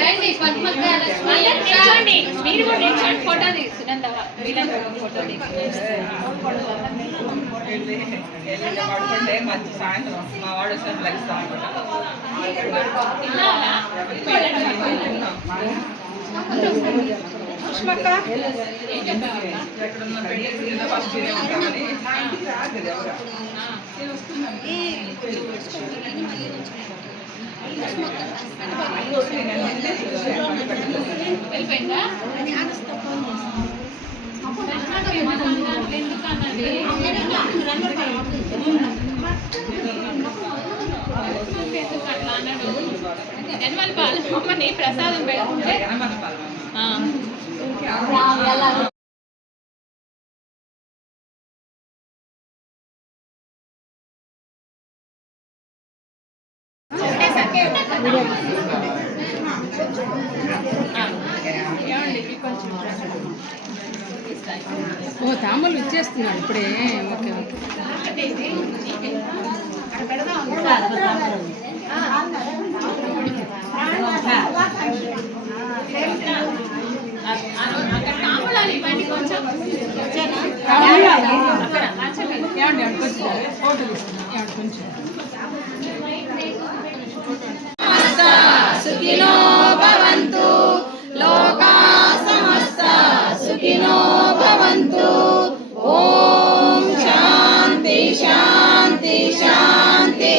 రండి పద్మక్క మీరు కూడా నిల్చోండి ఫోటో తీసుకున్నంత ఫోటో పడుకుంటే మంచి సాయంత్రం మా వాడు వచ్చినప్పుడు లెక్స్తాం ఎక్కడున్న పెళ్లి ఫస్ట్ ఉంటామని వెళ్ళిపోయిందా యనమల పాలమ్మని ప్రసాదం పెట్టుకుంటే ఓ తాంబూలు ఇచ్చేస్తున్నాడు ఇప్పుడే. ఓకే ఓకే తాంబూలాలు ఇవ్వండి కొంచెం సుఖినో భవంతు లోకా సమస్తా సుఖినో భవంతు. ఓం శాంతి శాంతి శాంతి.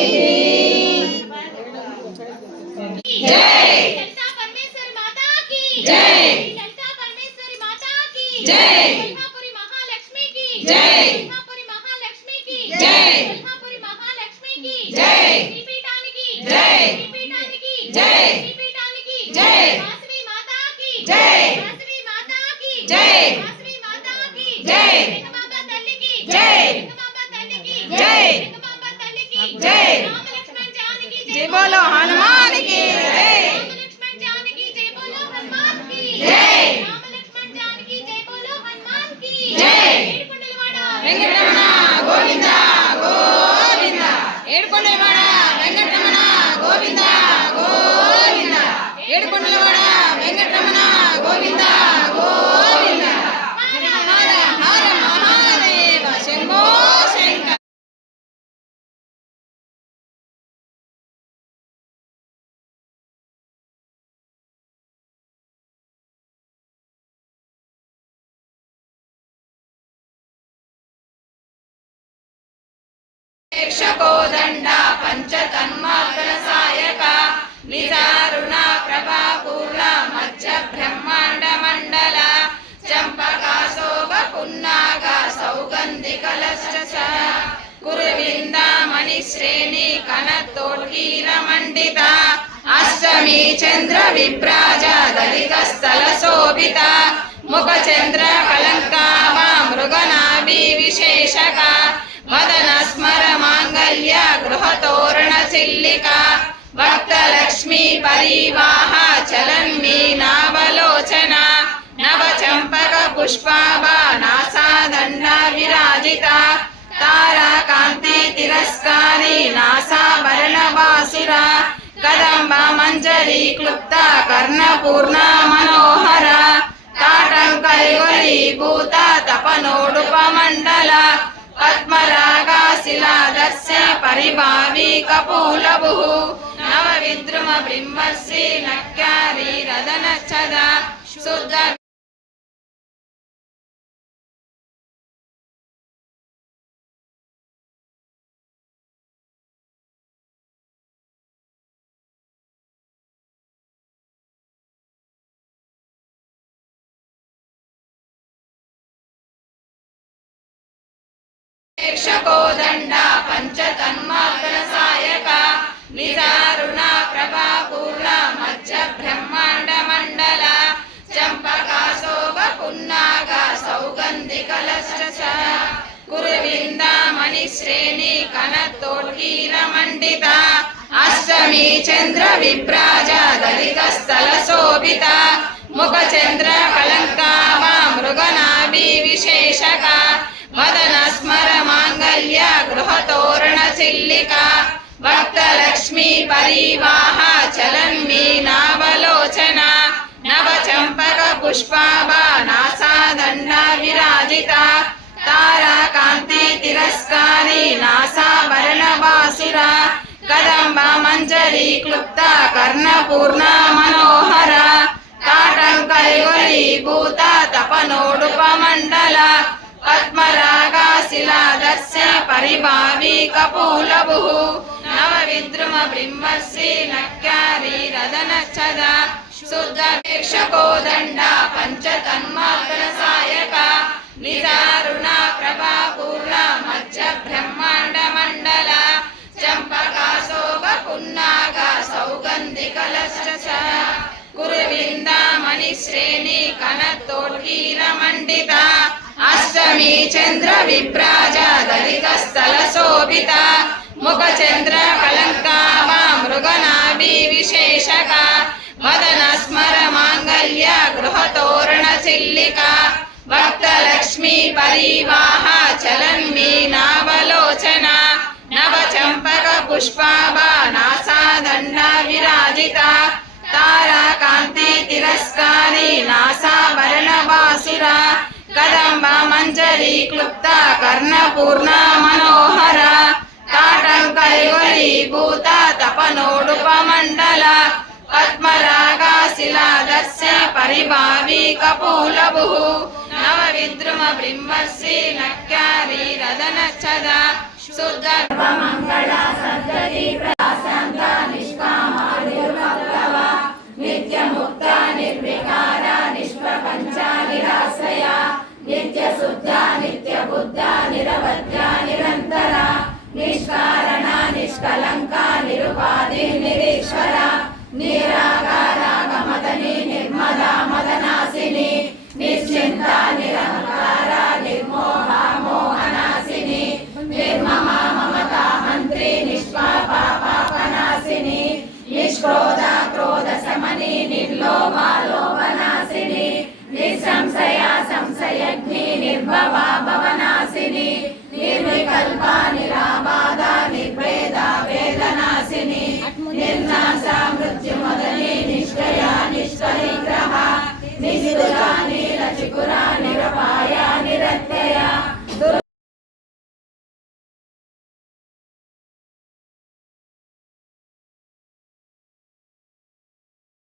జై లలితా పరమేశ్వరి మాతా కీ జై. లలితా పరమేశ్వరి మాతా కీ జై. సింహాపురి మహాలక్ష్మి కీ జై. సింహాపురి మహాలక్ష్మి కీ జై. సింహాపురి మహాలక్ష్మి కీ జై. శ్రీపీఠానికి జై. శ్రీపీఠానికి జై. శ్రీపీఠానికి జై. వాసవి మాతా కీ జై. వాసవి మాతా కీ జై. వాసవి మాతా కీ జై. సింహమాంబ తల్లికి జై. సింహమాంబ తల్లికి జై. సింహమాంబ తల్లికి జై. రామ లక్ష్మణ జానకి జై బోలో హనుమాన్ కి జై. రామ లక్ష్మణ జానకి జై బోలో హనుమాన్ కి జై. రామ లక్ష్మణ జానకి జై బోలో హనుమాన్ కి జై. ఏడుకొండలవాడ వెంకటరమణ గోవింద గోవింద. ఏడుకొండలవాడ వెంకటరమణ గోవింద గోవింద. ఏడుకొండలవాడ వెంకటరమణ గోవింద గోవింద. హర హర మహాదేవ శంభో శంకర. కోదండ పంచతన్మాత్ర సాయక నిజారుణ ప్రభా పూర్ణ మధ్య బ్రహ్మాండ మండల చంపకాశోభ పున్నాగ సౌగంధి కలశ కురువిందామణి శ్రేణి కనతోర్కీర మండిత అష్టమి చంద్ర విభ్రాజ దళిత స్థల శోభిత ముఖ చంద్ర కలంకామ మృగనాభి విశేషక మదన స్మర మాంగళ్య గృహతోరణ చిల్లిక భక్త లక్ష్మీ పరివాహ చలన్మీనావలోచన నవ చంపక పుష్పాభ నాసాదండ విరాజిత తారా కాంతి తిరస్కారి నాసాభరణ వాసుర కదంబ మంజరి క్లుప్త కర్ణపూర్ణ మనోహర తాటంకైగొలీభూత తపనోడుపమండల పద్మరాగాశిలాదస్య పరిభావి కపోలభు నవ విద్రుమ బింబస్య నక్కారి రదన చద శుద్ధ కోదండ పంచతన్మాత్ర సాయక నిజారుణ ప్రభా పూర్ణ మధ్య బ్రహ్మాండ మండల చంపకాశోభ పున్నాగ సౌగంధి కలశ కురువిందామణి శ్రేణి కనతోర్కీర మండిత అష్టమి చంద్ర విభ్రాజ దళిత స్థల శోభిత ముఖ చంద్ర కలంకామ మృగనాభి విశేషక మదన స్మర మాంగళ్య గృహతోరణ చిల్లిక భక్తలక్ష్మీ పరివాహ చలన్మీనావలోచన నవ చంపక పుష్పాభా నాసాదండ విరాజిత తారాకాంతి తిరస్కారి నాసాభరణ బాసుర కదంబ మంజరీ క్లుప్త కర్ణపూర్ణ మనోహర తాటంకైవలీభూత తపనోడుపమండల పద్మరాగా శిలాదర్శ పరిభావి కపోలభు నవ విద్రుమ బ్రహ్మశ్రీ నక్యారీ రదనచ్చద శుద్ధ వీక్షకోదండ పంచతన్మాత్ర సాయక నిజారుణ ప్రభాపూర్ణ మధ్య బ్రహ్మాండ మండల చంపకాశోభ పున్నాగ సౌగంధికలశ్చ కురువిందామణి శ్రేణి కనతోట్కీర మండిత అష్టమి చంద్ర విభ్రాజ దళిత స్థల శోభిత ముఖ చంద్ర కలంకాభ మృగనాభి విశేషక మదన స్మర మాంగళ్య గృహతోరణ చిల్లిక భక్తలక్ష్మీ పరివాహ చలన్మీనావలోచన నవ చంపక పుష్పాభా నాసాదండ విరాజిత తారాకాంతి తిరస్కారి నాసాభరణ బాసుర కదంబ మంజరీ క్లుప్త కర్ణపూర్ణ మనోహర తాటంకైవలీభూత తపనోడుపమండల పద్మరాగా శిలాదర్శ పరిభావి కపోలభు నవ విద్రుమ బ్రహ్మశ్రీ నక్యారీ రదనచ్చద శుద్ధ మంగళ సంతతి ప్రశాంత నిష్కామ నిర్మత్తవ నిత్య ముక్త నిర్వికార నిష్ప్రపంచ నిరాశ్రయ నిత్య శుద్ధ నిత్య బుద్ధ నిరవధ్య నిరంతర నిష్కారణ నిష్కలంక నిరుపాధి నిరీశ్వర నిరాకార గమదని నిర్మద మదనాశిని నిశ్చింత నిరహంకార నిర్మోహ మోహనాశిని నిర్మమ మమత మంత్రి నిష్పాప పాపనాశిని నిష్క్రోధ క్రోధ సమని నిర్లోభ లోభనాశిని నిస్సంశయ సంశయగ్ని నిర్భవ భవనాశిని నిర్వికల్ప నిరాబాధ నిర్భేద వేదనాశిని నిర్నాశ మృత్యుమదని నిష్కయ నిష్కరిగ్రహ నిస్తుల నీలచికురా